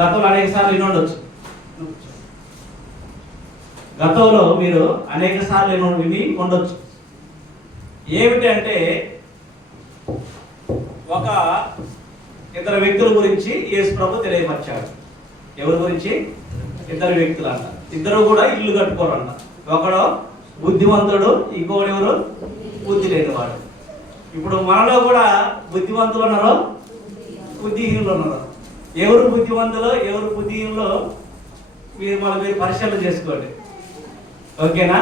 గతంలో అనేక సార్లు విని ఉండొచ్చు. గతంలో మీరు అనేక సార్లు విని ఉండొచ్చు. ఏమిటి అంటే, ఒక ఇద్దరు వ్యక్తుల గురించి యేసు ప్రభు తెలియపరిచాడు. ఎవరి గురించి? ఇద్దరు వ్యక్తులు అంట. ఇద్దరు కూడా ఇల్లు కట్టుకోరంట. ఒకడు బుద్ధివంతుడు, ఇంకోడు ఎవరు? బుద్ధి లేనివాడు. ఇప్పుడు మనలో కూడా బుద్ధివంతులు ఉన్నారు, బుద్ధిహీనులు ఉన్నారు. ఎవరు బుద్ధివంతులు, ఎవరు బుద్ధిహీనులో మీరు పరిశీలన చేసుకోండి. ఓకేనా?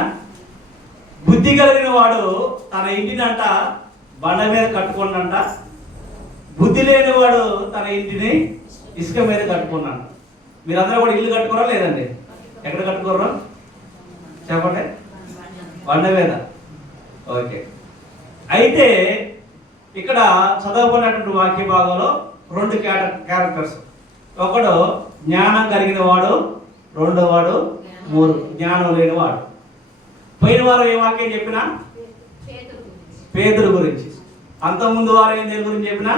బుద్ధి కలిగిన వాడు తన ఇంటిని అంట బండ మీద కట్టుకున్నంట. బుద్ధి లేనివాడు తన ఇంటిని ఇసుక మీద కట్టుకున్నాడు. మీరందరూ కూడా ఇల్లు కట్టుకోరా లేదండి? ఎక్కడ కట్టుకోరా చెప్పండి? బండ మీద. ఓకే. అయితే ఇక్కడ చదవబడినటువంటి వాక్య భాగంలో రెండు క్యారెక్టర్స్. ఒకడు జ్ఞానం కలిగిన వాడు, రెండో వాడు జ్ఞానం లేని వాడు. పోయిన వారం ఏ వాక్యం చెప్పినా? పేతురు గురించి. అంతకుముందు వారం దేని గురించి చెప్పినా?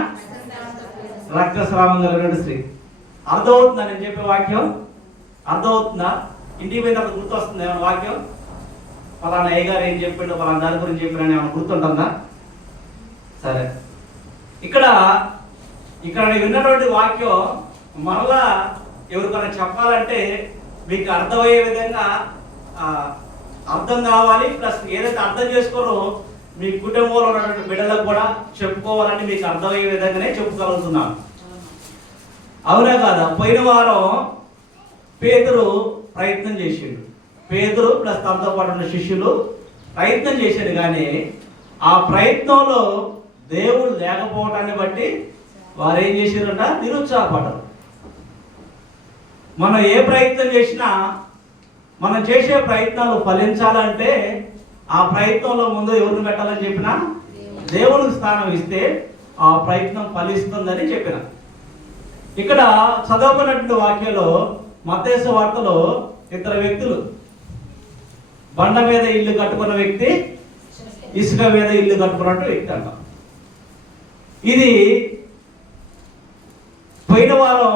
రక్తస్రావం కలిగిన స్త్రీ. అర్థమవుతుందా నేను చెప్పే వాక్యం? అర్థమవుతుందా? ఇంటికి పోయిన తర్వాత గుర్తొస్తుంది ఏమైనా వాక్యం? ఫలానా అయ్యగారు ఏం చెప్పిండో, ఫలానా దాని గురించి చెప్పినా ఏమైనా గుర్తుంటుందా? సరే, ఇక్కడ విన్నటువంటి వాక్యం మరలా ఎవరికైనా చెప్పాలంటే మీకు అర్థమయ్యే విధంగా అర్థం కావాలి. ప్లస్ ఏదైతే అర్థం చేసుకోరో మీ కుటుంబంలో ఉన్నటువంటి బిడ్డలకు కూడా చెప్పుకోవాలని మీకు అర్థమయ్యే విధంగానే చెప్పుకోగలుగుతున్నాను. అవునా కాదా? పోయిన వారం పేతురు ప్రయత్నం చేసిండు. పేతురు ప్లస్ తనతో పాటు ఉన్న శిష్యులు ప్రయత్నం చేశారు. కానీ ఆ ప్రయత్నంలో దేవుడు లేకపోవటాన్ని బట్టి వారు ఏం చేశారంట? నిరుత్సాహపడరు. మనం ఏ ప్రయత్నం చేసినా, మనం చేసే ప్రయత్నాలు ఫలించాలంటే ఆ ప్రయత్నంలో ముందు ఎవరిని పెట్టాలని చెప్పినా? దేవునికి స్థానం ఇస్తే ఆ ప్రయత్నం ఫలిస్తుందని చెప్పిన. ఇక్కడ చదవబడినటువంటి వాక్యంలో మత్తయి వార్తలో ఇద్దరు వ్యక్తులు, బండ మీద ఇల్లు కట్టుకున్న వ్యక్తి, ఇసుక మీద ఇల్లు కట్టుకున్నట్టు వ్యక్తి అంట. ఇది పోయిన వారం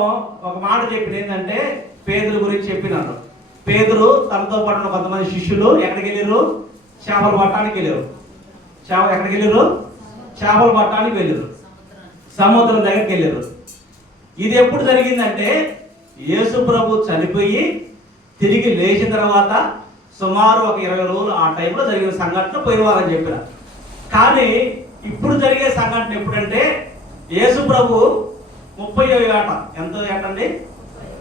ఒక మాట చెప్పిన ఏంటంటే పేదరు గురించి చెప్పినాడు. పేదరు తనతో పాటు కొంతమంది శిష్యులు ఎక్కడికి వెళ్ళారు? చేపలు పట్టడానికి వెళ్ళారు. ఎక్కడికి వెళ్ళారు? చేపలు పట్టడానికి వెళ్ళారు. సముద్రం దగ్గరికి వెళ్ళారు. ఇది ఎప్పుడు జరిగిందంటే యేసు ప్రభు చనిపోయి తిరిగి లేచిన తర్వాత సుమారు ఒక 20 రోజులు ఆ టైంలో జరిగిన సంఘటన పోయిన వారని చెప్పిన. కానీ ఇప్పుడు జరిగే సంఘటన ఎప్పుడంటే యేసు ప్రభు 30వ ఏట, ఎంతో ఏటండి?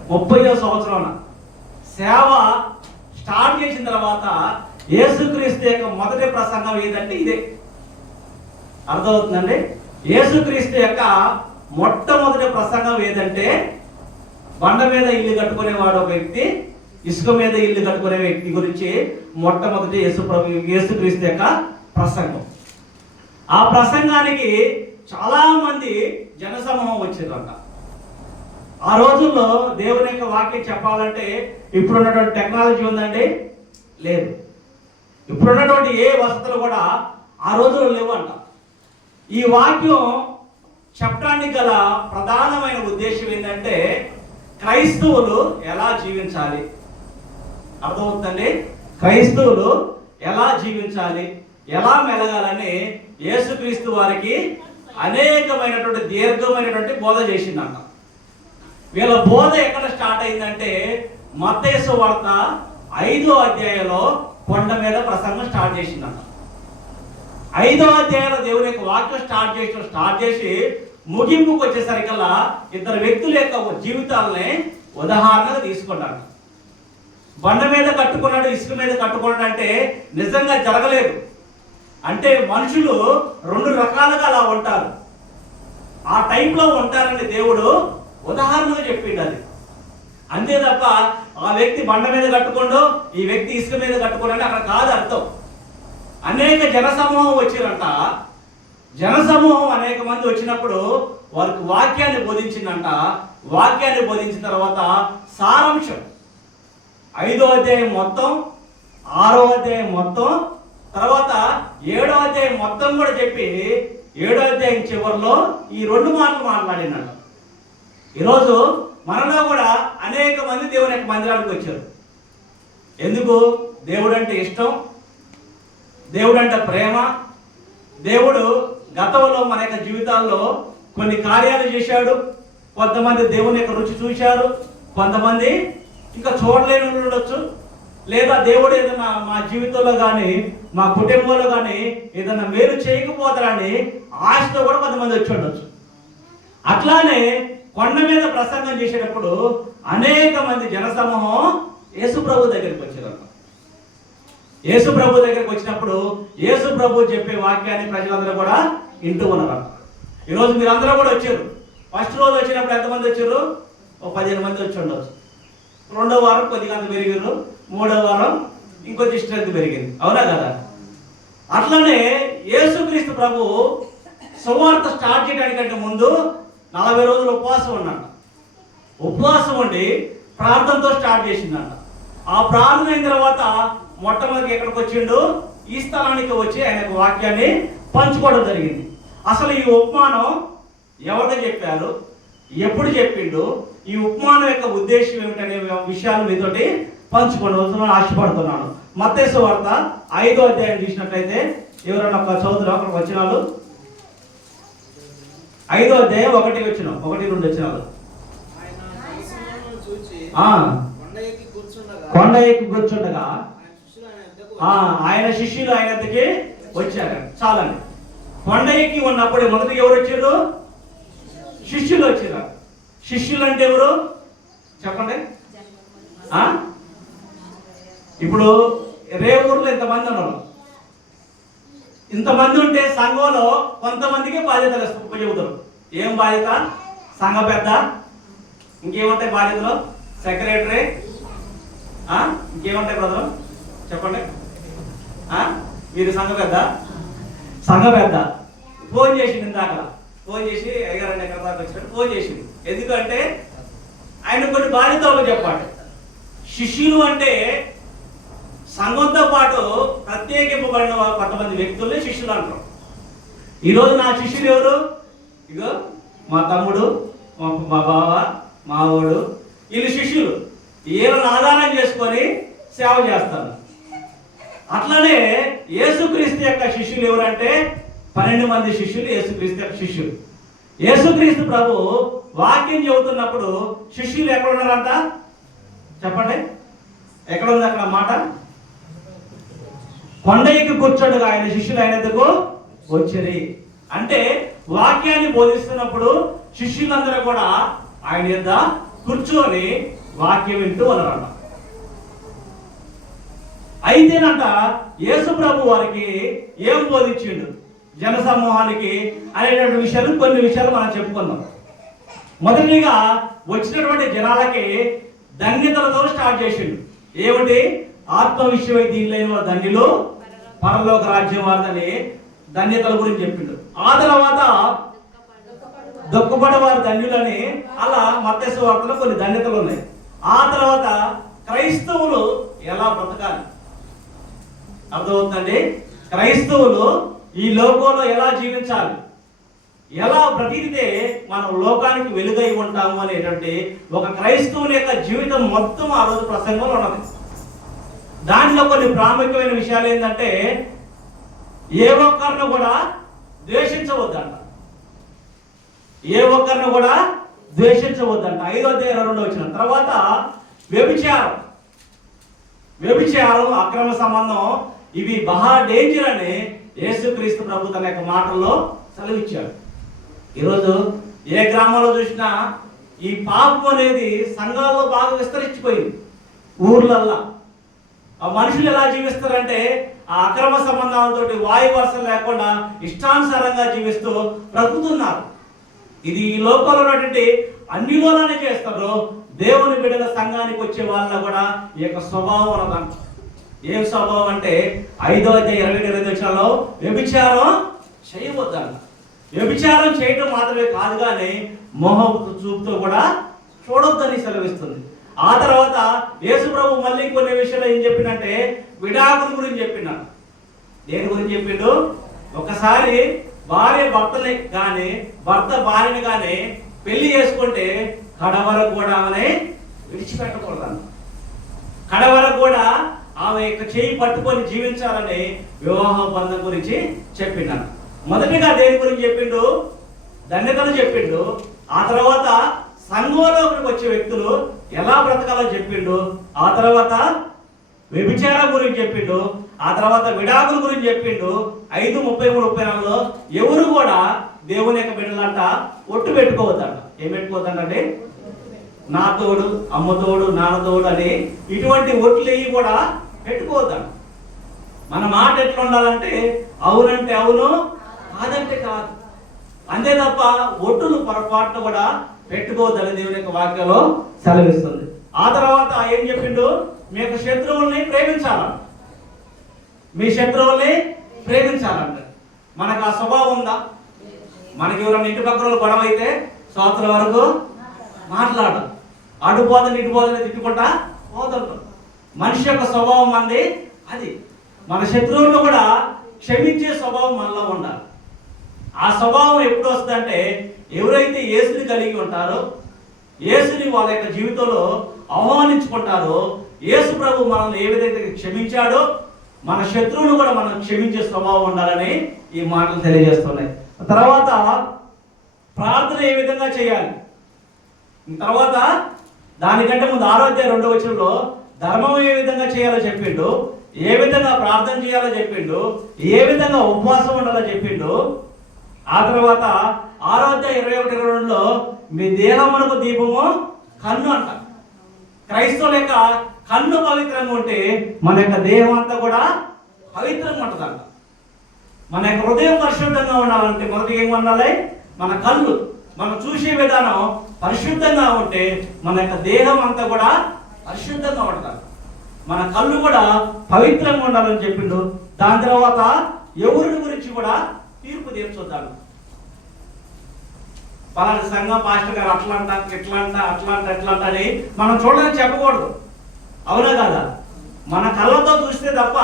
30వ సంవత్సరం సేవ స్టార్ట్ చేసిన తర్వాత యేసుక్రీస్తు యొక్క మొదటి ప్రసంగం ఏదంటే ఇదే. అర్థమవుతుందండి? యేసుక్రీస్తు యొక్క మొట్టమొదటి ప్రసంగం ఏదంటే బండ మీద ఇల్లు కట్టుకునేవాడు ఒక వ్యక్తి, ఇసుక మీద ఇల్లు కట్టుకునే వ్యక్తి గురించి మొట్టమొదటి యేసుక్రీస్తు యొక్క ప్రసంగం. ఆ ప్రసంగానికి చాలా మంది జనసమూహం వచ్చిందంట. ఆ రోజుల్లో దేవుని యొక్క వాక్యం చెప్పాలంటే ఇప్పుడున్నటువంటి టెక్నాలజీ ఉందండి? లేదు. ఇప్పుడున్నటువంటి ఏ వసతులు కూడా ఆ రోజుల్లో లేవంట. ఈ వాక్యం చెప్పడానికి గల ప్రధానమైన ఉద్దేశం ఏంటంటే క్రైస్తవులు ఎలా జీవించాలి. అర్థమవుతుందండి? క్రైస్తవులు ఎలా జీవించాలి, ఎలా మెలగాలని యేసుక్రీస్తు వారికి అనేకమైనటువంటి దీర్ఘమైనటువంటి బోధ చేసిందంట. వీళ్ళ బోధ ఎక్కడ స్టార్ట్ అయిందంటే మత్తయి సువార్త 5వ అధ్యాయంలో కొండ మీద ప్రసంగం స్టార్ట్ చేసిందంట. 5వ అధ్యాయంలో దేవుని యొక్క వాక్యం స్టార్ట్ చేసి ముగింపుకు వచ్చేసరికల్లా ఇద్దరు వ్యక్తుల యొక్క జీవితాలని ఉదాహరణగా తీసుకున్నాడు. బండ మీద కట్టుకున్నాడు, ఇసుక మీద కట్టుకున్నాడు అంటే నిజంగా జరగలేదు. అంటే మనుషులు 2 రకాలుగా అలా ఉంటారు. ఆ టైంలో ఉంటారని దేవుడు ఉదాహరణగా చెప్పిండు. అది అంతే తప్ప ఆ వ్యక్తి బండ మీద కట్టుకోండు, ఈ వ్యక్తి ఇసుక మీద కట్టుకోండి అక్కడ కాదు అర్థం. అనేక జనసమూహం వచ్చిరంట. జనసమూహం అనేక మంది వచ్చినప్పుడు వారికి వాక్యాన్ని బోధించిందంట. వాక్యాన్ని బోధించిన తర్వాత సారాంశం 5వ అధ్యాయం మొత్తం, 6వ అధ్యాయం మొత్తం, తర్వాత 7వ అధ్యాయం మొత్తం కూడా చెప్పి 7వ అధ్యాయం చివరిలో ఈ 2 మాటలు మాట్లాడినాడు. ఈరోజు మనలో కూడా మంది దేవుని యొక్క మందిరానికి వచ్చారు. ఎందుకు? దేవుడు అంటే ఇష్టం, దేవుడు అంటే ప్రేమ. దేవుడు గతంలో మన యొక్క జీవితాల్లో కొన్ని కార్యాలు చేశాడు. కొంతమంది దేవుని యొక్క రుచి చూశారు, కొంతమంది ఇంకా చూడలేని ఉండొచ్చు. లేదా దేవుడు ఏదైనా మా జీవితంలో కానీ మా కుటుంబంలో కానీ ఏదైనా మేలు చేయకపోతారని ఆశతో కూడా కొంతమంది వచ్చి ఉండొచ్చు. అట్లానే కొండ మీద ప్రసంగం చేసేటప్పుడు అనేక మంది జనసమూహం యేసు ప్రభు దగ్గరికి వచ్చారు. యేసు ప్రభు దగ్గరికి వచ్చినప్పుడు యేసు ప్రభు చెప్పే వాక్యాన్ని ప్రజలందరూ కూడా వింటూ ఉన్నారు. ఈరోజు మీరందరూ కూడా వచ్చారు. ఫస్ట్ రోజు వచ్చినప్పుడు ఎంతమంది వచ్చారు? ఒక 15 మంది వచ్చి ఉండొచ్చు. రెండో వారం కొద్దిగా అంత పెరిగారు, మూడో వారం ఇంకొంచెం స్ట్రెంత్ పెరిగింది. అవునా కదా? అట్లనే యేసుక్రీస్తు ప్రభు సువార్త స్టార్ట్ చేయడానికంటే ముందు 40 రోజులు ఉపవాసం ఉన్నాడు. ఉపవాసం ఉండి ప్రార్థనతో స్టార్ట్ చేసిందంట. ఆ ప్రార్థన అయిన తర్వాత మొట్టమొదటి ఎక్కడికి వచ్చిండు? ఈ స్థలానికి వచ్చి ఆయన వాక్యాన్ని పంచుకోవడం జరిగింది. అసలు ఈ ఉపమానం ఎవరికి చెప్పారు, ఎప్పుడు చెప్పిండు, ఈ ఉపమానం యొక్క ఉద్దేశం ఏమిటనే విషయాలు మీతోటి పంచుకోవడం ఆశపడుతున్నాను. మత్తయి సువార్త 5వ అధ్యాయం చూసినట్లయితే ఎవరన్నా ఒక చదువుతున్నా అక్కడికి వచ్చిన వాళ్ళు 5వ అధ్యాయం 1-2 వచ్చినాలు. కొండ ఎక్కి కూర్చుండగా ఆయన శిష్యులు ఆయన దగ్గరికి వచ్చారు. చాలండి. కొండ ఎక్కి ఉన్నప్పుడు మొదటిగా ఎవరు వచ్చారు? శిష్యులు వచ్చారు. శిష్యులు అంటే ఎవరు చెప్పండి? ఇప్పుడు రేవూరులో ఇంతమంది ఉన్నారు. ఇంతమంది ఉంటే సంఘంలో కొంతమందికి బాధ్యతలు చెబుతారు. ఏం బాధ్యత? సంఘ పెద్ద, ఇంకేముంటాయి బాధ్యతలు? సెక్రటరీ, ఇంకేముంటాయి బ్రదర్ చెప్పండి? మీరు సంఘ పెద్ద ఫోన్ చేసింది ఇందాక. ఫోన్ చేసి అయ్యారండి ఎక్కడ దాకా వచ్చినట్టు ఫోన్ చేసింది. ఎందుకంటే ఆయన కొన్ని బాధ్యతలు చెప్పాడు. శిష్యులు అంటే సంఘంతో పాటు ప్రత్యేకింపబడిన కొంతమంది వ్యక్తుల్ని శిష్యులు అంటారు. ఈరోజు నా శిష్యులు ఎవరు? ఇగో మా తమ్ముడు, మా బావ, మా వాడు, వీళ్ళు శిష్యులు. వీళ్ళని ఆధారం చేసుకొని సేవ చేస్తారు. అట్లనే యేసుక్రీస్తు యొక్క శిష్యులు ఎవరంటే 12 మంది శిష్యులు యేసుక్రీస్తు యొక్క శిష్యులు. యేసుక్రీస్తు ప్రభు వాక్యం చెబుతున్నప్పుడు శిష్యులు ఎక్కడ ఉన్నారంట చెప్పండి? ఎక్కడ ఉంది అక్కడ మాట? కొండ ఎక్కి కూర్చోడుగా ఆయన శిష్యులు ఆయన ఎందుకు వచ్చేది అంటే వాక్యాన్ని బోధిస్తున్నప్పుడు శిష్యులందరూ కూడా ఆయన యొద్ద కూర్చొని వాక్యం వింటూ ఉన్నారంట. అయితేనంట యేసు ప్రభు వారికి ఏం బోధించిండు జన సమూహానికి అనేటువంటి విషయాలు కొన్ని విషయాలు మనం చెప్పుకుందాం. మొదటిగా వచ్చినటువంటి జనాలకి ధన్యతలతో స్టార్ట్ చేసిండు. ఏమిటి? ఆత్మ విషయమై దీనిలో ధన్యులు పరలోక రాజ్యం వారిని ధన్యతల గురించి చెప్పిండు. ఆ తర్వాత దుఃఖపడే వారి ధన్యులని అలా మత్తయి సువార్తలో కొన్ని ధన్యతలు ఉన్నాయి. ఆ తర్వాత క్రైస్తవులు ఎలా బ్రతకాలి అర్థమవుతుందండి. క్రైస్తవులు ఈ లోకంలో ఎలా జీవించాలి, ఎలా బ్రతికితే మనం లోకానికి వెలుగై ఉంటాము అనేటువంటి ఒక క్రైస్తవుని యొక్క జీవితం మొత్తం ఆ రోజు ప్రసంగంలో ఉన్నది. దానిలో కొన్ని ప్రాముఖ్యమైన విషయాలు ఏంటంటే ఏ ఒక్కరిని కూడా ద్వేషించవద్దంట. ఏ ఒక్కరిని కూడా ద్వేషించవద్దంట. 5వ అధ్యాయం 22 వచ్చిన తర్వాత వ్యభిచారం, అక్రమ సంబంధం ఇవి మహా డేంజర్ అని యేసుక్రీస్తు ప్రభు తన యొక్క మాటల్లో సెలవిచ్చాడు. ఈరోజు ఏ గ్రామంలో చూసినా ఈ పాపం అనేది సంఘాల్లో బాగా విస్తరించిపోయింది. ఊర్లల్లా ఆ మనుషులు ఎలా జీవిస్తారంటే ఆ అక్రమ సంబంధాలతోటి వాయు వరుస లేకుండా ఇష్టానుసారంగా జీవిస్తూ బ్రతుకుతున్నారు. ఇది ఈ లోకంలో ఉన్నటువంటి అన్నిలోనే చేస్తారు. దేవుని బిడ్డల సంఘానికి వచ్చే వాళ్ళ కూడా ఈ యొక్క స్వభావం ఉన్నదంట. ఏం స్వభావం అంటే 5వ అధ్యాయం 22 వచనంలో వ్యభిచారం చేయవద్దంట. వ్యభిచారం చేయటం మాత్రమే కాదు కానీ మోహపు చూపుతో కూడా చూడొద్దని సెలవిస్తుంది. ఆ తర్వాత యేసు ప్రభు మళ్ళీ కొన్ని విషయాలు ఏం చెప్పిందంటే విడాకుల గురించి చెప్పినాడు. దేని గురించి చెప్పిండు? ఒకసారి భార్య భర్తని కానీ భర్త భార్యని కానీ పెళ్లి చేసుకుంటే కడవరకు కూడా ఆమెని విడిచిపెట్టకూడదంట. కడవరకు కూడా ఆమె యొక్క చేయి పట్టుకొని జీవించాలని వివాహ బంధం గురించి చెప్పిండు. మొదటిగా దేని గురించి చెప్పిండు? ధన్యతలు చెప్పిండు. ఆ తర్వాత సంఘంలోకి వచ్చే వ్యక్తులు ఎలా బ్రతకాలో చెప్పిండు. ఆ తర్వాత వ్యభిచారం గురించి చెప్పిండు. ఆ తర్వాత విడాకుల గురించి చెప్పిండు. 5:33-34లో ఎవరు కూడా దేవుని యొక్క బిడ్డలంట ఒట్టు పెట్టుకోవద్దంట. ఏం పెట్టుకోవద్దంటే నా తోడు, అమ్మ తోడు, నాన్న తోడు అని ఇటువంటి ఒట్లు ఏవి కూడా పెట్టుకోవద్దంట. మన మాట ఎట్లా ఉండాలంటే అవునంటే అవును, కాదంటే కాదు, అంతే తప్ప ఒట్టును పొరపాటును కూడా పెట్టుకోవద్దని దేవుని యొక్క వాక్యంలో సెలవిస్తుంది. ఆ తర్వాత ఏం చెప్పిండు? మీ యొక్క శత్రువుల్ని ప్రేమించాలంట. మీ శత్రువుల్ని ప్రేమించాలంట. మనకు ఆ స్వభావం ఉందా? మనకి ఎవరైనా ఇంటి పక్కన గొడవ అయితే సోదరుల వరకు మాట్లాడడం, అడుపోదని ఇటుపోదని తిట్టుకుంటా పోతుంటాం. మనిషి యొక్క స్వభావం అంది అది. మన శత్రువులను కూడా క్షమించే స్వభావం మనలో ఉండాలి. ఆ స్వభావం ఎప్పుడు వస్తుందంటే ఎవరైతే యేసుని కలిగి ఉంటారో, యేసుని వాళ్ళ యొక్క జీవితంలో ఆహ్వానించుకుంటారో, యేసు ప్రభు మనల్ని ఏ విధంగా క్షమించాడో మన శత్రువును కూడా మనం క్షమించే స్వభావం ఉండాలని ఈ మాటలు తెలియజేస్తున్నాయి. తర్వాత ప్రార్థన ఏ విధంగా చేయాలి, తర్వాత దానికంటే ముందు 6వ అధ్యాయం 2వ వచనంలో ధర్మం ఏ విధంగా చేయాలో చెప్పిండు, ఏ విధంగా ప్రార్థన చేయాలో చెప్పిండు, ఏ విధంగా ఉపవాసం ఉండాలో చెప్పిండు. ఆ తర్వాత 6వ అధ్యాయం 21-22లో మీ దేహమునకు దీపము కన్ను అంట. క్రైస్తవుల యొక్క కన్ను పవిత్రంగా ఉంటే మన యొక్క దేహం అంతా కూడా పవిత్రంగా ఉంటుందంట. మన యొక్క హృదయం పరిశుద్ధంగా ఉండాలంటే మొదటిగా ఏం ఉండాలి? మన కళ్ళు, మనం చూసే విధానం పరిశుద్ధంగా ఉంటే మన యొక్క దేహం అంతా కూడా పరిశుద్ధంగా ఉంటుంది. మన కళ్ళు కూడా పవిత్రంగా ఉండాలని చెప్పిండు. దాని తర్వాత ఎవరిని గురించి కూడా తీర్పు తీర్చొద్దాను. పలానా సంఘం పాస్టర్ గారు అట్లా అంట, ఇట్లా అంట, అట్లా అంట, ఎట్లా అంట అని మనం చూడడానికి చెప్పకూడదు. అవునా కదా? మన కళ్ళతో చూస్తే తప్ప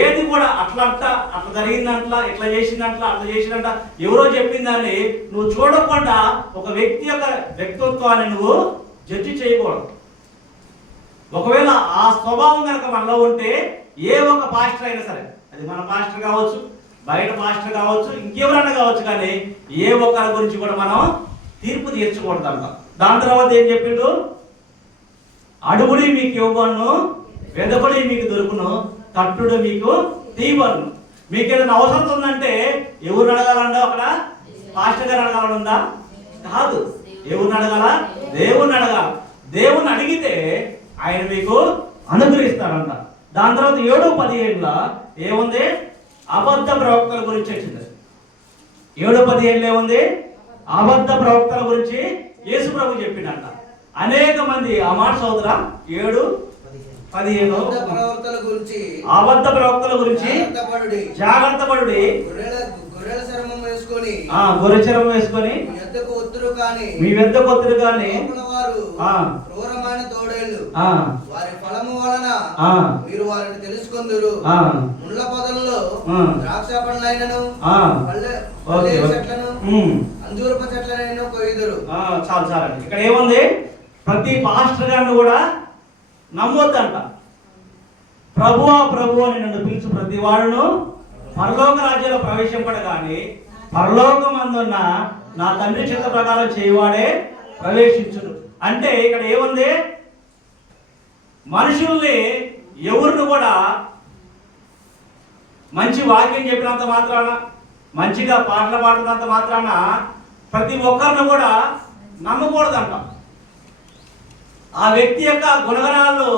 ఏది కూడా అట్లా అంట, అట్లా జరిగిందంట, ఇట్లా చేసిందంట, అట్లా చేసిందంట, ఎవరో చెప్పిందని నువ్వు చూడకుండా ఒక వ్యక్తి యొక్క వ్యక్తిత్వాన్ని నువ్వు జడ్జి చేయకూడదు. ఒకవేళ ఆ స్వభావం కనుక మనలో ఉంటే ఏ ఒక పాస్టర్ అయినా సరే, అది మన పాస్టర్ కావచ్చు, బయట పాస్టర్ కావచ్చు, ఇంకెవరైనా కావచ్చు, కానీ ఏ ఒక్కరి గురించి కూడా మనం తీర్పు తీర్చకూడదంట. దాని తర్వాత ఏం చెప్పిండు? అడుగుడి మీకు ఇవ్వబడును, వెదకుడి మీకు దొరుకును, తట్టుడు మీకు తీయబడును. మీకు ఏదైనా అవసరం ఉందంటే ఎవరు అడగాలంటే అక్కడ పాస్టర్ గారు అడగాలనుందా? కాదు. ఎవరిని అడగాల? దేవుణ్ణి అడగాల. దేవుణ్ణి అడిగితే ఆయన మీకు అనుగ్రహిస్తాడంట. దాని తర్వాత 7:17లో ఏముంది? అబద్ధ ప్రవక్తల గురించి వచ్చింది. 7:17 ఏముంది? అబద్ధ ప్రవక్తల గురించి యేసు ప్రభు చెప్పిండంట. అనేక మంది ఆ మాట చదువురా 7:15 అబద్ధ ప్రవక్తల గురించి జాగ్రత్త పడుడి, గొర్రె చర్మం వేసుకొని మీ వద్దకు వత్తురు కానీ క్రూరమైన తోడేళ్ళు వారి ఫలము వలన మీరు వారిని తెలుసుకొందురు. ముళ్ళ పొదలలో ద్రాక్ష పండ్లైనను చెట్లను అంజూరప చెట్లనైనా కొయ్యుదురు. చాలు చాలండి. ఇక్కడ ఏముంది? ప్రతి పాస్టర్ గారిని కూడా నమ్మొద్దంట. ప్రభువా ప్రభు అని నన్ను పిలుచు ప్రతి వాడును పరలోక రాజ్యంలో ప్రవేశింపడు కానీ పరలోకమందున్న నా తండ్రి చిత్త ప్రకారం చేయవాడే ప్రవేశించును. అంటే ఇక్కడ ఏముంది? మనుషుల్ని ఎవరిని కూడా మంచి వాక్యం చెప్పినంత మాత్రాన, మంచిగా పాటలు పాడినంత మాత్రాన ప్రతి ఒక్కరిని కూడా నమ్మకూడదంట. ఆ వ్యక్తి యొక్క గుణగణాలను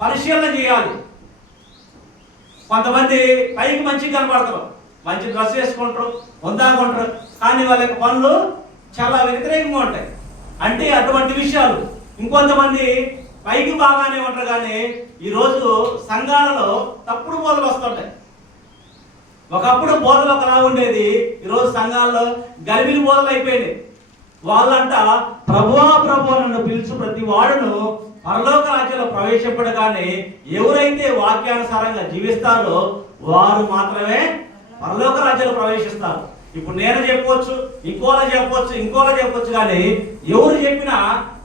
పరిశీలన చేయాలి. కొంతమంది పైకి మంచిగా కనపడతారు, మంచి డ్రెస్ వేసుకుంటారు, వందాకుంటారు, కానీ వాళ్ళ యొక్క పనులు చాలా వ్యతిరేకంగా ఉంటాయి. అంటే అటువంటి విషయాలు. ఇంకొంతమంది పైకి బాగానే ఉంటారు, కానీ ఈరోజు సంఘాలలో తప్పుడు బోధలు వస్తుంటాయి. ఒకప్పుడు బోధలు ఒకలా ఉండేది, ఈరోజు సంఘాల్లో గలిబిలి బోధలు అయిపోయినాయి. వాళ్ళంట ప్రభువా ప్రభు నన్ను పిలుచు ప్రతి వాడును పరలోక రాజ్యంలో ప్రవేశింపడు కానీ ఎవరైతే వాక్యానుసారంగా జీవిస్తారో వారు మాత్రమే పరలోక రాజ్యంలో ప్రవేశిస్తారు. ఇప్పుడు నేను చెప్పవచ్చు, ఇంకోలా చెప్పవచ్చు కానీ ఎవరు చెప్పినా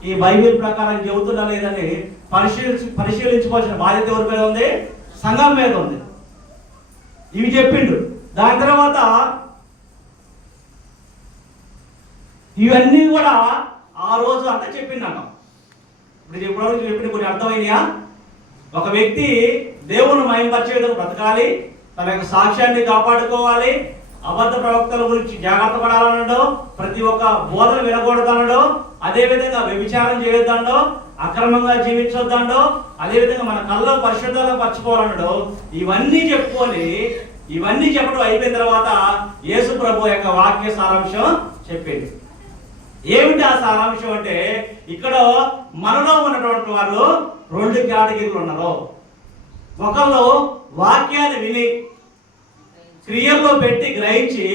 ఈ బైబిల్ ప్రకారం చెబుతున్నా లేదని పరిశీలించుకోవాల్సిన బాధ్యత ఎవరి మీద ఉంది? సంఘం మీద ఉంది. ఇవి చెప్పిండు. దాని తర్వాత ఇవన్నీ కూడా ఆ రోజు అంతా చెప్పిండట. ఇప్పుడు ఎప్పటివరకు చెప్పిన కొన్ని అర్థమైనయా? ఒక వ్యక్తి దేవుని మహిమపరిచే విధంగా బ్రతకాలి, తన యొక్క సాక్ష్యాన్ని కాపాడుకోవాలి, అబద్ధ ప్రవక్తల గురించి జాగ్రత్త పడాలన్నాడు, ప్రతి ఒక్క బోధన వినకూడదన్నాడు, అదేవిధంగా వ్యభిచారం చేయొద్దన్నాడు, అక్రమంగా జీవించొద్దన్నాడు, అదేవిధంగా మన కళ్ళలో పరిశుద్ధంగా పరచుకోవాలన్నాడు. ఇవన్నీ చెప్పడం అయిపోయిన తర్వాత యేసు ప్రభు యొక్క వాక్య సారాంశం చెప్పింది. ఏమిటి ఆ సారాంశం అంటే, ఇక్కడ మనలో ఉన్నటువంటి వాళ్ళు 2 కేటగిరీలు ఉన్నారు. ఒకళ్ళు వాక్యాన్ని విని క్రియల్లో పెట్టి గ్రహించి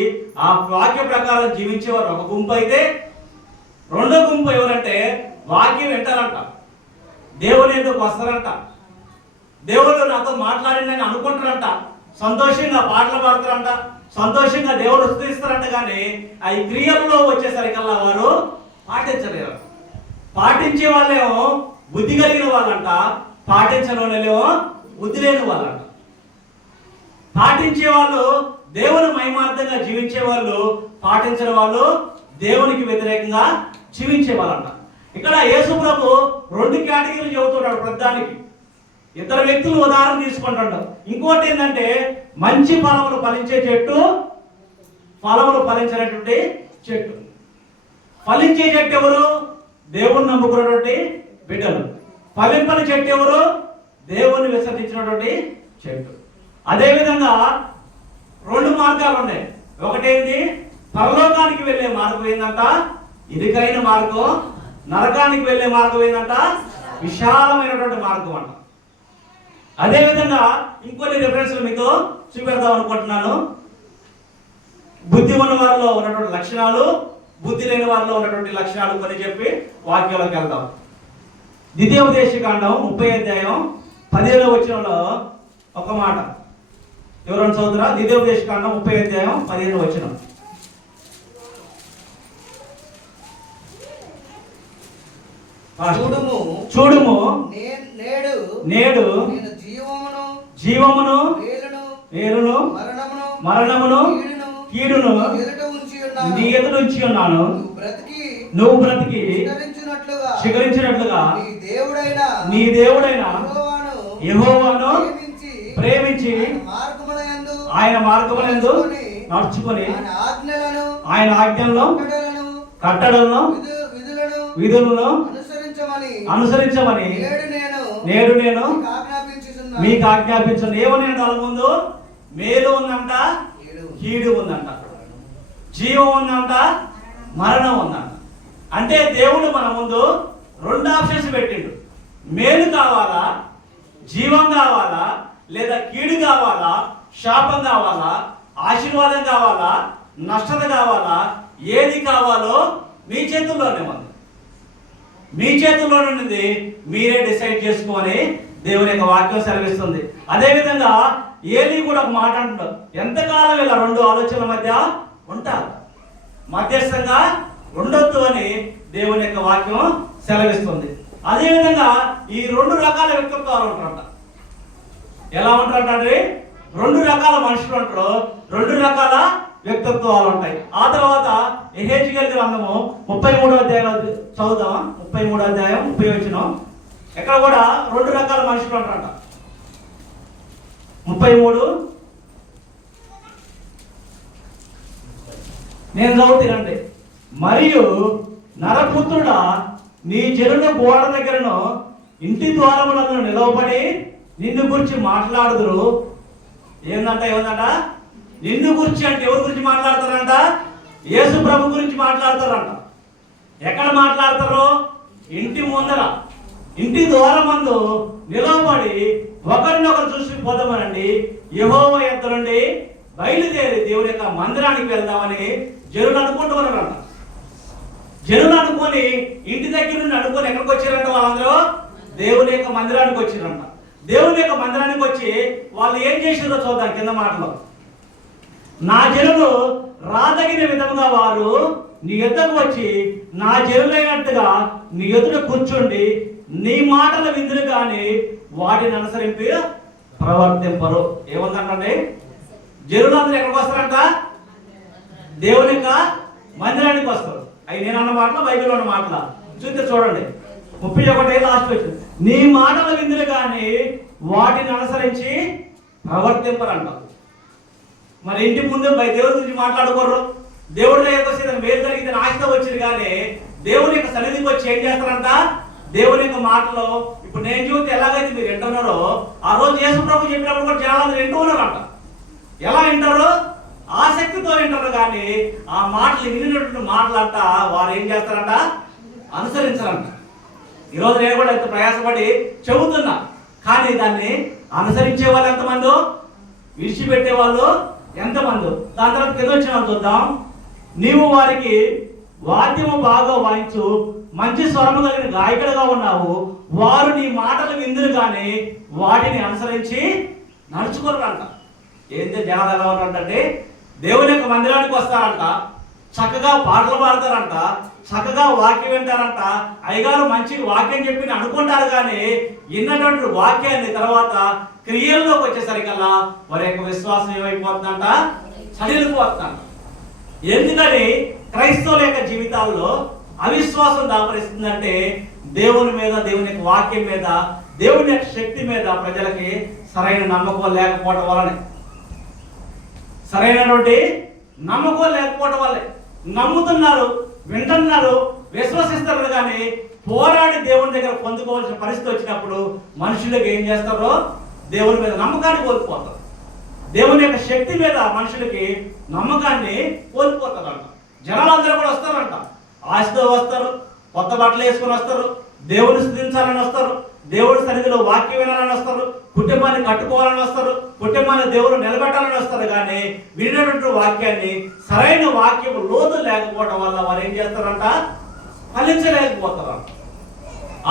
ఆ వాక్య ప్రకారం జీవించేవారు ఒక గుంపు అయితే, రెండో గుంపు ఎవరంటే వాక్యం వింటారంట, దేవుని ఎందుకు వస్తారంట, దేవుడు నాతో మాట్లాడిందని అనుకుంటారంట, సంతోషంగా పాటలు పాడతారంట, సంతోషంగా దేవుడు స్తుతిస్తారంట. కానీ ఆ క్రియల్లో వచ్చేసరికల్లా వారు పాటించలేరు. పాటించే వాళ్ళేమో బుద్ధి కలిగిన వాళ్ళంట, పాటించని వాళ్ళేమో బుద్ధి లేని వాళ్ళంట. పాటించే వాళ్ళు దేవుని మహిమార్థంగా జీవించే వాళ్ళు, పాటించిన వాళ్ళు దేవునికి వ్యతిరేకంగా జీవించే వాళ్ళంట. ఇక్కడ యేసు ప్రభు 2 కేటగిరీలు చెబుతున్నాడు ప్రధానికి. 2 వ్యక్తులు ఉదాహరణ తీసుకుంటాడు. ఇంకోటి ఏంటంటే, మంచి ఫలములు ఫలించే చెట్టు, ఫలములు ఫలించినటువంటి చెట్టు. ఫలించే చెట్టు ఎవరు? దేవుని నమ్ముకున్నటువంటి బిడ్డలు. ఫలింపని చెట్టు ఎవరు? దేవుని విసర్జించినటువంటి చెట్టు. అదేవిధంగా 2 మార్గాలు ఉన్నాయి. ఒకటేంటి, పరలోకానికి వెళ్ళే మార్గం ఏంటంట, ఇరుకైన మార్గం. నరకానికి వెళ్ళే మార్గం ఏంటంట, విశాలమైనటువంటి మార్గం అంట. అదేవిధంగా ఇంకొన్ని రిఫరెన్స్లు మీకు చూపెడదాం అనుకుంటున్నాను. బుద్ధి ఉన్న వారిలో ఉన్నటువంటి లక్షణాలు, బుద్ధి లేని వారిలో ఉన్నటువంటి లక్షణాలు కొన్ని చెప్పి వాక్యంలోకి వెళ్దాం. ద్వితీయోపదేశకాండం 30వ అధ్యాయం 15వ వచనంలో ఒక మాట ఎవరైనా చదువుతారా? ద్వితీయోపదేశకాండం 30వ అధ్యాయం 15వ వచనం. చూడుము నేడు జీవమును మేలును మరణమును కీడును నీ ఎదుట ఉంచి ఉన్నాను. నువ్వు బ్రతికి చిగురించినట్లుగా నీ దేవుడైన యెహోవాను ప్రేమించి ఆయన మార్గములందు నడుచుకొని ఆయన ఆజ్ఞలను కట్టడలను విధులను అనుసరించమని నేడు నేను మీకు ఆజ్ఞాపించను. ఏమని వాళ్ళ ముందు? మేలు ఉందంట, కీడు ఉందంట, జీవం ఉందంట, మరణం ఉందంట. అంటే దేవుడు మన ముందు 2 ఆప్షన్స్ పెట్టిండు. మేలు కావాలా, జీవం కావాలా, లేదా కీడు కావాలా, శాపం కావాలా, ఆశీర్వాదం కావాలా, నష్టత కావాలా, ఏది కావాలో మీ చేతుల్లోనే ఉంది. మీ చేతుల్లో ఉన్నది మీరే డిసైడ్ చేసుకొని దేవుని యొక్క వాక్యం సెలవిస్తుంది. అదేవిధంగా ఏలీ కూడా ఒక మాట అంటాడు, ఎంతకాలం ఇలా 2 ఆలోచనల మధ్య ఉంటారు, మధ్యస్థంగా ఉండొద్దు అని దేవుని యొక్క వాక్యం సెలవిస్తుంది. అదేవిధంగా ఈ 2 రకాల వ్యక్తిత్వాలు ఉంటారంట. ఎలా ఉంటారంటే 2 రకాల మనుషులు ఉంటారు, 2 రకాల వ్యక్తిత్వాలు ఉంటాయి. ఆ తర్వాత యెహెజ్కేలు గ్రంథము 33వ అధ్యాయం చదువుదాం. 33వ అధ్యాయం 30వ వచనం. ఎక్కడ కూడా 2 రకాల మనుషులు ఉంటారంట. 33 నేను చదువుతానండి. మరియు నరపుత్రుడా, నీ జనుల గోడ దగ్గరను ఇంటి ద్వారములను నిలవబడి నిన్ను గురించి మాట్లాడుదురు. ఏమందంట? నిన్ను గురించి అంటే ఎవరి గురించి మాట్లాడతారంట? యేసు ప్రభు గురించి మాట్లాడతారంట. ఎక్కడ మాట్లాడతారు? ఇంటి ముందర, ఇంటి ద్వారమందు నిలవబడి ఒకరినొకరు చూసి పోదామనండి. యెహోవా యొద్ద నుండి బయలుదేరి దేవుని యొక్క మందిరానికి వెళ్దామని జనులు అనుకుంటూ ఉన్నారంట. జనులు అనుకొని ఇంటి దగ్గర నుండి అనుకొని ఎక్కడికి వచ్చారంట? వాళ్ళందరూ దేవుని యొక్క మందిరానికి వచ్చిరంట. దేవుని యొక్క మందిరానికి వచ్చి వాళ్ళు ఏం చేసిందో చూద్దాం కింద మాటలో. నా జనులు రాదగిన విధముగా వారు నీ ఎద్దకు వచ్చి నా జనులైనట్టుగా నీ ఎదుట కూర్చుండి నీ మాటల విందులు కానీ వాటిని అనుసరించి ప్రవర్తింపరు. ఏముందంటే జనులందరూ ఎక్కడికి వస్తారంట? దేవుని యొక్క మందిరానికి వస్తారు. అవి నేను అన్న మాటలు, బైబిల్ అన్న మాటలు చూస్తే చూడండి 31 లాస్ట్ వచ్చింది. నీ మాటల విందులు కానీ వాటిని అనుసరించి ప్రవర్తింపరంట. మరి ఇంటి ముందు దేవుడి గురించి మాట్లాడుకోరు. దేవుడి దగ్గరికి వచ్చి మేలు జరిగింది ఆశతో వచ్చింది, కానీ దేవుని యొక్క సన్నిధికి వచ్చి ఏం చేస్తారంట? దేవుని యొక్క మాటలో ఇప్పుడు నేను చూస్తే ఎలాగైతే మీరు వింటున్నారో, ఆ రోజు యేసు ప్రభు చెప్పినప్పుడు కూడా చాలా మంది వింటూ ఉన్నారంట. ఎలా వింటారు? ఆసక్తితో వింటారు, కానీ ఆ మాటలు వినినటువంటి మాటలంట వారు ఏం చేస్తారంట? అనుసరించారంట. ఈరోజు నేను కూడా ఎంత ప్రయాసపడి చెబుతున్నా, కానీ దాన్ని అనుసరించే వాళ్ళు ఎంతమంది, విడిచిపెట్టే వాళ్ళు ఎంతమంది? దాని తర్వాత కింద వచ్చిన చూద్దాం. నీవు వారికి వాద్యము బాగా వాయించు మంచి స్వరము కలిగిన గాయకులుగా ఉన్నావు, వారు నీ మాటలు విందులు కానీ వాటిని అనుసరించి నడుచుకోరంట. ఏంటి జనాలు ఎలా ఉన్నారంటే దేవుని యొక్క మందిరానికి వస్తారంట, చక్కగా పాటలు పాడతారంట, చక్కగా వాక్యం వింటారంట, అయ్యగారు మంచి వాక్యం చెప్పి అనుకుంటారు, కానీ విన్నటువంటి వాక్యాన్ని తర్వాత క్రియల్లోకి వచ్చేసరికల్లా వారి యొక్క విశ్వాసం ఏమైపోతుందంట? సడిలిపోతుందంట. ఎందుకని క్రైస్తవుల యొక్క జీవితాల్లో అవిశ్వాసం దాపరిస్తుందంటే దేవుని మీద, దేవుని యొక్క వాక్యం మీద, దేవుని యొక్క శక్తి మీద ప్రజలకి సరైన నమ్మకం లేకపోవడం వల్లనే, సరైనటువంటి నమ్మకం లేకపోవడం వల్లే. నమ్ముతున్నారు, వింటున్నారు, విశ్వసిస్తారు, కానీ పోరాడి దేవుని దగ్గర పొందుకోవాల్సిన పరిస్థితి వచ్చినప్పుడు మనుషులకు ఏం చేస్తారో దేవుని మీద నమ్మకాన్ని కోల్పోతారు. దేవుని యొక్క శక్తి మీద మనుషులకి నమ్మకాన్ని కోల్పోతారంట. జనాలందరూ కూడా వస్తారంట, ఆశతో వస్తారు, కొత్త బట్టలు వేసుకొని వస్తారు, దేవుని స్తుతించాలని వస్తారు, దేవుడి సన్నిధిలో వాక్యం వినాలని వస్తారు, కుటుంబాన్ని కట్టుకోవాలని వస్తారు, కుటుంబాన్ని దేవుడు నిలబెట్టాలని వస్తారు, కానీ వినేటువంటి వాక్యాన్ని, సరైన వాక్యం లోతు లేకపోవడం వల్ల వారు ఏం చేస్తారంట? ఫలించలేకపోతారంట.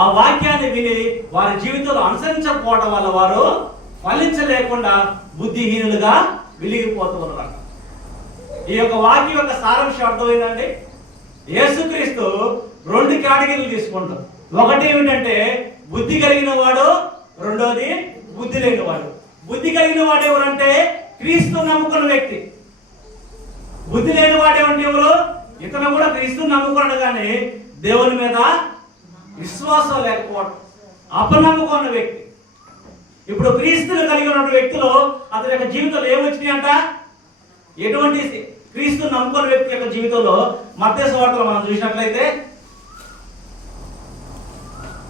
ఆ వాక్యాన్ని విని వారి జీవితంలో అనుసరించకపోవడం వల్ల వారు ఫలించలేకుండా బుద్ధిహీనులుగా వెలిగిపోతున్నారంట. ఈ యొక్క వాక్యం యొక్క సారాంశం అర్థమైందండి. యేసుక్రీస్తు 2 కేటగిరీలు తీసుకుంటారు. ఒకటి ఏమిటంటే బుద్ధి కలిగిన వాడు, రెండోది బుద్ధి లేని వాడు. బుద్ధి కలిగిన వాడు ఎవరంటే క్రీస్తు నమ్ముకున్న వ్యక్తి. బుద్ధి లేని వాడు ఏమంటే ఎవరు? ఇతను కూడా క్రీస్తు నమ్ముకున్నాడు, కానీ దేవుని మీద విశ్వాసం లేకపోవడం, అపనమ్మకం ఉన్న వ్యక్తి. ఇప్పుడు క్రీస్తుని కలిగి ఉన్న వ్యక్తిలో అతని యొక్క జీవితంలో ఏమొచ్చినాయి అంట? ఎటువంటి క్రీస్తుని నమ్ముకున్న వ్యక్తి యొక్క జీవితంలో మత్తయి సువార్తలో మనం చూసినట్లయితే,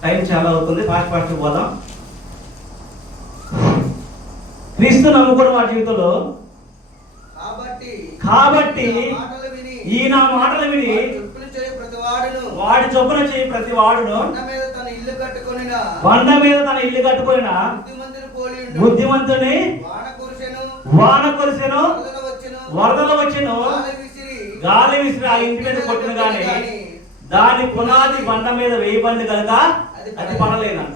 టైం చాలా అవుతుంది, ఫాస్ట్ పోదాం. క్రీస్తు నమ్ముకున్న వాడి జీవితంలో కాబట్టి ఈ నా మాటలు విని వాడి చొప్పున చేయి ప్రతి వాడును బండ మీద తన ఇల్లు కట్టుకొనిన బుద్ధిమంతుని వాన కురిసెను, వరదలు వచ్చెను, గాలి విసిరి ఆ ఇంటి మీద కొట్టిన గాని దాని పునాది బండ మీద వేయబడింది కనుక అది పడలేదంట.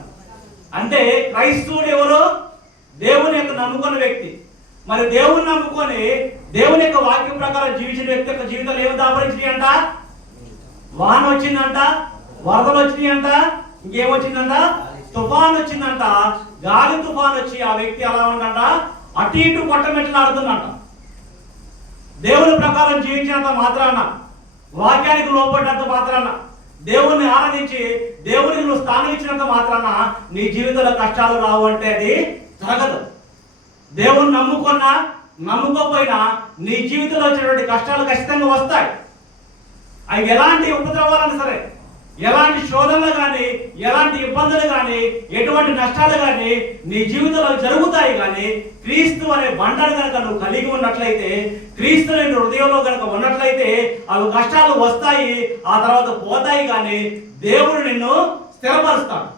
అంటే క్రైస్తవుడు ఎవరు? దేవుని యొక్క నమ్ముకున్న వ్యక్తి. మరి దేవుని నమ్ముకొని దేవుని యొక్క వాక్యం ప్రకారం జీవించిన వ్యక్తి యొక్క జీవితంలో ఏమి దాపరించినాయి అంట? వాన వచ్చిందంట, వరదలు వచ్చినాయి అంట, ఇంకేమొచ్చిందంట? తుఫాన్ వచ్చిందంట. గాలి తుఫాన్ వచ్చి ఆ వ్యక్తి ఎలా ఉందంట? అటు ఇటు కొట్టమెట్లాడుతుందంట. దేవుని ప్రకారం జీవించినంత మాత్రాన, వాక్యానికి లోపడ్డంత మాత్రాన, దేవుణ్ణి ఆరాధించి దేవునికి నువ్వు స్థానం ఇచ్చినంత మాత్రాన నీ జీవితంలో కష్టాలు రావు అంటే అది జరగదు. దేవుణ్ణి నమ్ముకున్నా నమ్ముకోపోయినా నీ జీవితంలో వచ్చినటువంటి కష్టాలు ఖచ్చితంగా వస్తాయి. అవి ఎలాంటి ఉపద్రవాలైనా సరే, ఎలాంటి శోధనలు కానీ, ఎలాంటి ఇబ్బందులు కానీ, ఎటువంటి నష్టాలు కానీ నీ జీవితంలో జరుగుతాయి. కానీ క్రీస్తు అనే బండను కనుక నువ్వు కలిగి ఉన్నట్లయితే, క్రీస్తు నీ హృదయంలో కనుక ఉన్నట్లయితే అవి కష్టాలు వస్తాయి, ఆ తర్వాత పోతాయి, కానీ దేవుడు నిన్ను స్థిరపరుస్తాడు.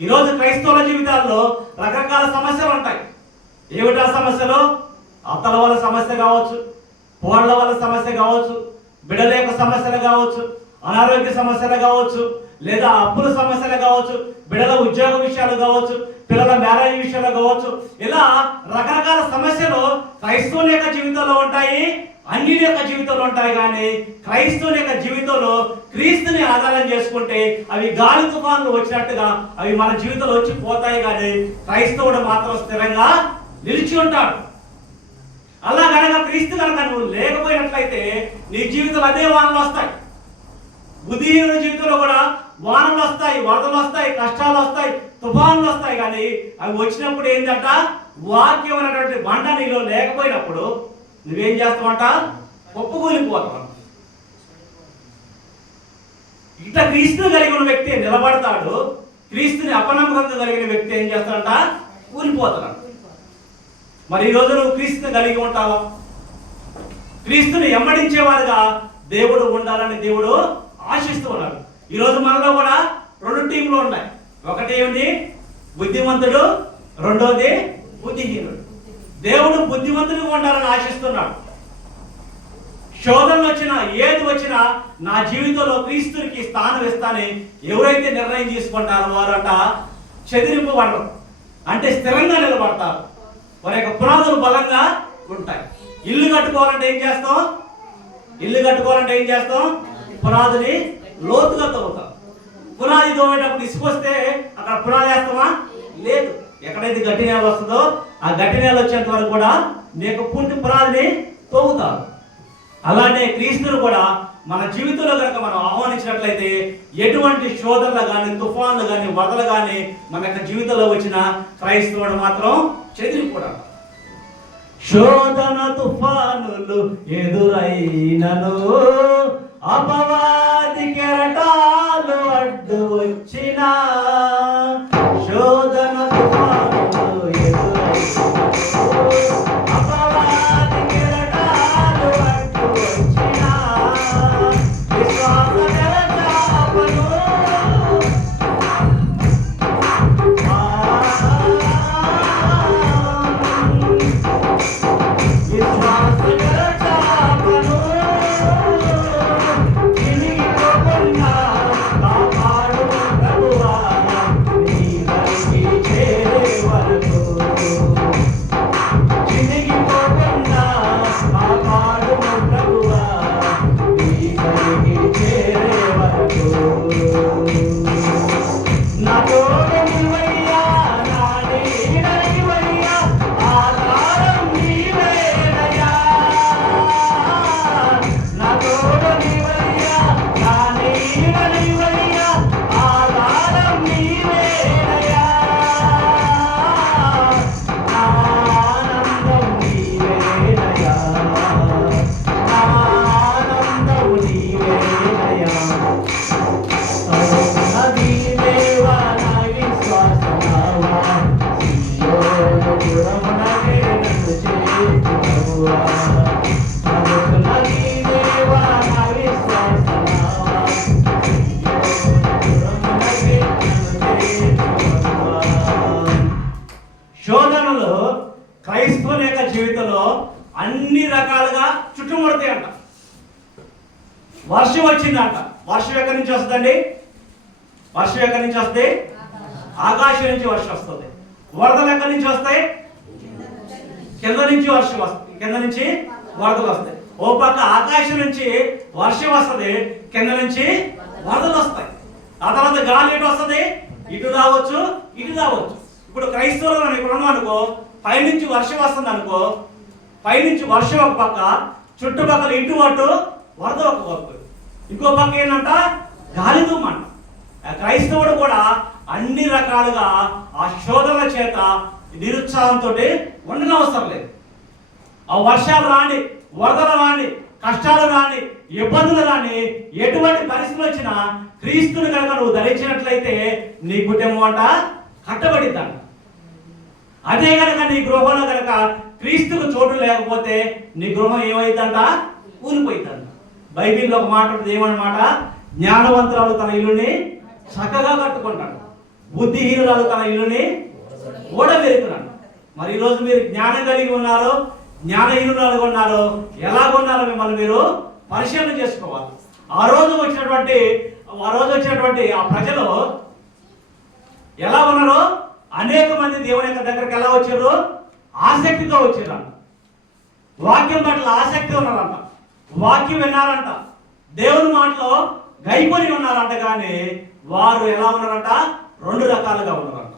ఈరోజు క్రైస్తవుల జీవితాల్లో రకరకాల సమస్యలు ఉంటాయి. ఏమిటా సమస్యలు? అత్తల వల్ల సమస్య కావచ్చు, కోళ్ళ వల్ల సమస్య కావచ్చు, బిడ్డల యొక్క సమస్యలు కావచ్చు, అనారోగ్య సమస్యలు కావచ్చు, లేదా అప్పుల సమస్యలు కావచ్చు, బిడ్డల ఉద్యోగ విషయాలు కావచ్చు, పిల్లల మ్యారేజ్ విషయాలు కావచ్చు, ఇలా రకరకాల సమస్యలు క్రైస్తవుని యొక్క జీవితంలో ఉంటాయి, అన్యుల యొక్క జీవితంలో ఉంటాయి. కానీ క్రైస్తవుని యొక్క జీవితంలో క్రీస్తుని ఆధారం చేసుకుంటే అవి గాలి తుఫాన్లు వచ్చినట్టుగా అవి మన జీవితంలో వచ్చి పోతాయి. కానీ క్రైస్తవుడు మాత్రం స్థిరంగా నిలిచి ఉంటాడు. అలా కనుక క్రీస్తు కనుక నువ్వు లేకపోయినట్లయితే నీ జీవితంలో అదే వానలు వస్తాయి. బుద్ధిహీనుల జీవితంలో కూడా వానలు వస్తాయి, వరదలు వస్తాయి, కష్టాలు వస్తాయి, తుఫాన్లు వస్తాయి. కానీ అవి వచ్చినప్పుడు ఏంటంట, వాక్యం అనేటువంటి బండ నీలో లేకపోయినప్పుడు నువ్వేం చేస్తావంట, ఒప్పుకూలిపోతావు. ఇట్లా క్రీస్తుని కలిగిన వ్యక్తి నిలబడతాడు, క్రీస్తుని అపనమ్మకంగా కలిగిన వ్యక్తి ఏం చేస్తాడంట, కూలిపోతాడు. మరి ఈరోజు నువ్వు క్రీస్తుని కలిగి ఉంటావా? క్రీస్తుని ఎమ్మడించేవారుగా దేవుడు ఉండాలని దేవుడు ఆశిస్తూ ఉన్నాడు. ఈరోజు మనలో కూడా 2 టీంలు ఉన్నాయి. ఒకటి ఏమిటి, బుద్ధిమంతుడు, రెండోది బుద్ధిహీనుడు. దేవుడు బుద్ధిమంతుడిగా ఉండాలని ఆశిస్తున్నాడు. శోధనలు వచ్చినా ఏది వచ్చినా నా జీవితంలో క్రీస్తునికి స్థానం ఇస్తానని ఎవరైతే నిర్ణయం తీసుకుంటారో వారంట చెదిరింపబడరు, అంటే స్థిరంగా నిలబడతారు. వారి యొక్క పునాదులు బలంగా ఉంటాయి. ఇల్లు కట్టుకోవాలంటే ఏం చేస్తాం, పునాదిని లోతుగా తవ్వుతాం. పునాది తోమేటప్పుడు ఇసుకొస్తే అక్కడ పునాది వేస్తామా? లేదు. ఎక్కడైతే గట్టి నేల వస్తుందో ఆ గట్టి నేల వచ్చేంత వరకు కూడా నీకు పూర్తి పునాదిని తవ్వుతారు. అలానే క్రీస్తును కూడా మన జీవితంలో కనుక మనం ఆహ్వానించినట్లయితే ఎటువంటి శోధనలు కానీ, తుఫాన్లు కానీ, వరదలు కానీ మన యొక్క జీవితంలో వచ్చిన క్రైస్తవుడు మాత్రం చెదిరిపోవడం. శోధన తుఫానులు ఎదురైనను, అపవాది కెరటాలు అడ్డు వచ్చిన, శోధన తుఫానులు ఎదురైనను, అపవాది కెరటాలు అడ్డు వచ్చిన, విశ్వాస జలచాపను శోధనలు క్రైస్తవుల యొక్క జీవితంలో అన్ని రకాలుగా చుట్టుముడతాయి అంట. వర్షం వచ్చిందంట. వర్షం ఎక్కడి నుంచి వస్తుందండి? వర్షం ఎక్కడి నుంచి వస్తే ఆకాశం నుంచి వర్షం వస్తుంది. వరదలు ఎక్కడి నుంచి వస్తాయి? కింద నుంచి వర్షం వస్తుంది, కింద నుంచి వరదలు వస్తాయి. ఓ పక్క ఆకాశం నుంచి వర్షం వస్తుంది, కింద నుంచి వరదలు వస్తాయి. ఆ తర్వాత గాలి ఎటు వస్తుంది? ఇటు రావచ్చు, ఇటు రావచ్చు. ఇప్పుడు క్రైస్తవులు మనం ఇక్కడ ఉన్నాం అనుకో, పైనుంచి వర్షం వస్తుంది అనుకో, పైనుంచి వర్షం ఒక పక్క, చుట్టుపక్కల ఇటు అటు వరద ఒక పక్క, ఇంకో పక్క ఏంటంట గాలి దుమ్మంట. క్రైస్తవుడు కూడా అన్ని రకాలుగా ఆ శోధనల చేత నిరుత్సాహంతో ఉండనవసరం లేదు. ఆ వర్షాలు రాని, వరదలు రాని, కష్టాలు రాని, ఇబ్బందులు రాని, ఎటువంటి పరిస్థితులు వచ్చినా క్రీస్తుని కనుక నువ్వు ధరించినట్లయితే నీ కుటుంబం అంట కట్టబడిద్దంట. అదే కనుక నీ గృహంలో కనుక క్రీస్తుకు చోటు లేకపోతే నీ గృహం ఏమైందంట? కూలిపోయిందంట. బైబిల్లో ఒక మాట ఉంటుంది, ఏమన్నమాట? జ్ఞానవంతురాలు తన ఇల్లుని చక్కగా కట్టుకుంటాడు, బుద్ధిహీనురాలు తన ఇల్లుని ఓడబెరుకున్నాడు. మరి ఈరోజు మీరు జ్ఞానం కలిగి ఉన్నారు, జ్ఞానహీనురాలుగా ఉన్నారు, ఎలాగున్నారో మిమ్మల్ని మీరు పరిశీలన చేసుకోవాలి. ఆ రోజు వచ్చినటువంటి ఆ రోజు వచ్చినటువంటి ఆ ప్రజలు ఎలా ఉన్నారు? అనేక మంది దేవుని యొక్క దగ్గరికి ఎలా వచ్చారు? ఆసక్తితో వచ్చారంట. వాక్యం పట్ల ఆసక్తి ఉన్నారంట, వాక్యం విన్నారంట, దేవుని మాటలో గైకొని ఉన్నారంట. కానీ వారు ఎలా ఉన్నారంట? రెండు రకాలుగా ఉన్నారంట.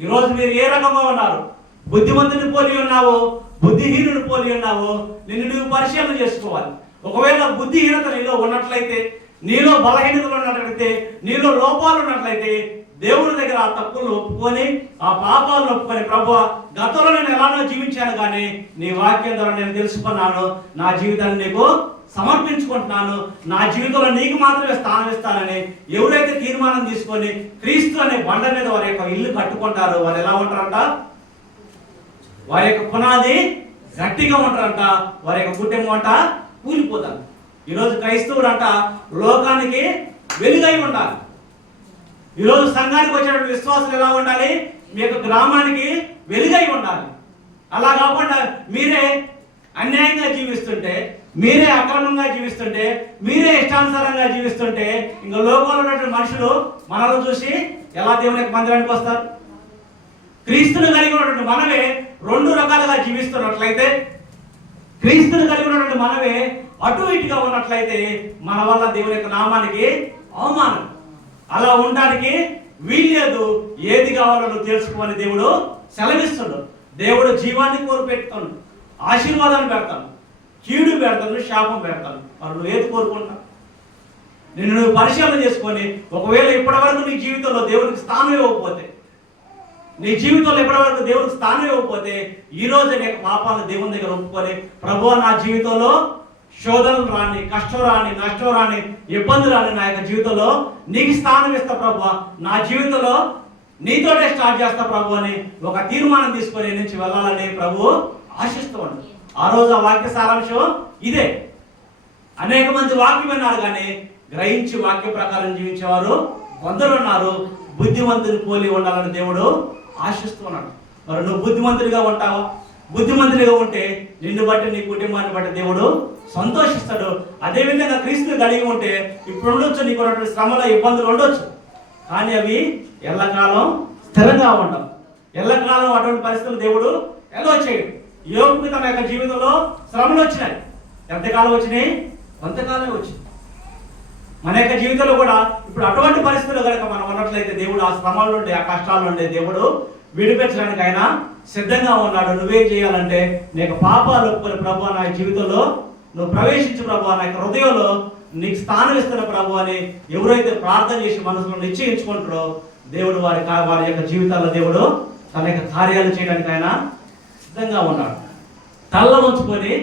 ఈరోజు మీరు ఏ రకంగా ఉన్నారు? బుద్ధిమంతుని పోలి ఉన్నావు, బుద్ధిహీనుని పోలి ఉన్నావు. నిన్ను నువ్వు పరిశీలన చేసుకోవాలి. ఒకవేళ బుద్ధిహీనత నీలో ఉన్నట్లయితే, నీలో బలహీనతలు ఉన్నట్లయితే, నీలో లోపాలు ఉన్నట్లయితే దేవుని దగ్గర ఆ తప్పులను ఒప్పుకొని, ఆ పాపాలను ఒప్పుకొని, ప్రభువా గతంలో నేను ఎలానో జీవించాను, కానీ నీ వాక్యం ద్వారా నేను తెలుసుకున్నాను, నా జీవితాన్ని నీకు సమర్పించుకుంటున్నాను, నా జీవితంలో నీకు మాత్రమే స్థానం ఇస్తానని ఎవరైతే తీర్మానం తీసుకొని క్రీస్తు అనే బండ మీద వారి యొక్క ఇల్లు కట్టుకుంటారో వారు ఎలా ఉంటారంట? వారి యొక్క పునాది గట్టిగా ఉంటారంట, వారి యొక్క కుటుంబం అంట కూలిపోతారు. ఈరోజు క్రైస్తవుడు అంట లోకానికి వెలుగై ఉండాలి. ఈరోజు సంఘానికి వచ్చినటువంటి విశ్వాసులు ఎలా ఉండాలి? మీ యొక్క గ్రామానికి వెలుగై ఉండాలి. అలా కాకుండా మీరే అన్యాయంగా జీవిస్తుంటే, మీరే అక్రమంగా జీవిస్తుంటే, మీరే ఇష్టానుసారంగా జీవిస్తుంటే, ఇంకా లోకంలో ఉన్నటువంటి మనుషులు మనల్ని చూసి ఎలా దేవుని యొక్క మందిరానికి వస్తారు? క్రీస్తుని కలిగి ఉన్నటువంటి మనమే రెండు రకాలుగా జీవిస్తున్నట్లయితే, క్రీస్తుని కలిగి ఉన్నటువంటి మనమే అటు ఇటుగా ఉన్నట్లయితే మన వల్ల దేవుని యొక్క నామానికి అవమానం. అలా ఉండడానికి వీల్లేదు. ఏది కావాలో నువ్వు తెలుసుకోమని దేవుడు సెలవిస్తాడు. దేవుడు జీవాన్ని కోరి పెడతాను, ఆశీర్వాదాన్ని పెడతాను, కీడు పెడతాను, శాపం పెడతాను. మరి నువ్వు ఏది కోరుకుంటావు? నిన్ను నువ్వు పరిశీలన చేసుకొని, ఒకవేళ ఇప్పటివరకు నీ జీవితంలో దేవునికి స్థానం ఇవ్వకపోతే, నీ జీవితంలో ఎప్పటివరకు దేవునికి స్థానం ఇవ్వకపోతే, ఈ రోజు నీ పాపాలను దేవుని దగ్గర ఒప్పుకొని, ప్రభువా నా జీవితంలో శోధనలు రాని, కష్టం రాని, నష్టం రాని, ఇబ్బందులు రాని నా యొక్క జీవితంలో నీకు స్థానం ఇస్తా ప్రభువా, నా జీవితంలో నీతోటే స్టార్ట్ చేస్తా ప్రభు అని ఒక తీర్మానం తీసుకొని నుంచి వెళ్ళాలని ప్రభు ఆశిస్తూ ఉంటాడు. ఆ రోజు ఆ వాక్య సారాంశం ఇదే. అనేక మంది వాక్యం విన్నారు, కానీ గ్రహించి వాక్య ప్రకారం జీవించేవారు కొందరు ఉన్నారు. బుద్ధిమంతుని పోలి ఉండాలని దేవుడు ఆశిస్తూ ఉన్నాడు. మరి నువ్వు బుద్ధిమంతుడిగా ఉంటావా? బుద్ధిమంతుడిగా ఉంటే నిన్ను బట్టి, నీ కుటుంబాన్ని బట్టి దేవుడు సంతోషిస్తాడు. అదేవిధంగా క్రీస్తుని కలిగి ఉంటే ఇప్పుడు ఉండొచ్చు, నీకు ఉన్నటువంటి శ్రమలో ఇబ్బందులు ఉండొచ్చు, కానీ అవి ఎల్లకాలం స్థిరంగా ఉండవు. ఎల్లకాలం అటువంటి పరిస్థితులు దేవుడు ఎలా చేయడు. యోగుకి తన యొక్క జీవితంలో శ్రమలు వచ్చినాయి. ఎంతకాలం వచ్చినాయి? కొంతకాలమే వచ్చింది. మన యొక్క జీవితంలో కూడా ఇప్పుడు అటువంటి పరిస్థితులు కనుక మనం ఉన్నట్లయితే దేవుడు ఆ శ్రమల నుండి, ఆ కష్టాల నుండి దేవుడు విడిపించడానికి ఆయన సిద్ధంగా ఉన్నాడు. నువ్వేం చేయాలంటే, నీకు పాపాలు ఒప్పుకొని ప్రభు నా జీవితంలో నువ్వు ప్రవేశించు ప్రభు, నా యొక్క హృదయంలో నీకు స్థానం ఇస్తున్న ప్రభు అని ఎవరైతే ప్రార్థన చేసి మనసులో నిశ్చయించుకుంటారో దేవుడు వారి యొక్క జీవితాల్లో దేవుడు తన యొక్క కార్యాలు చేయడానికి ఆయన సిద్ధంగా ఉన్నాడు. తల్ల వంచుకొని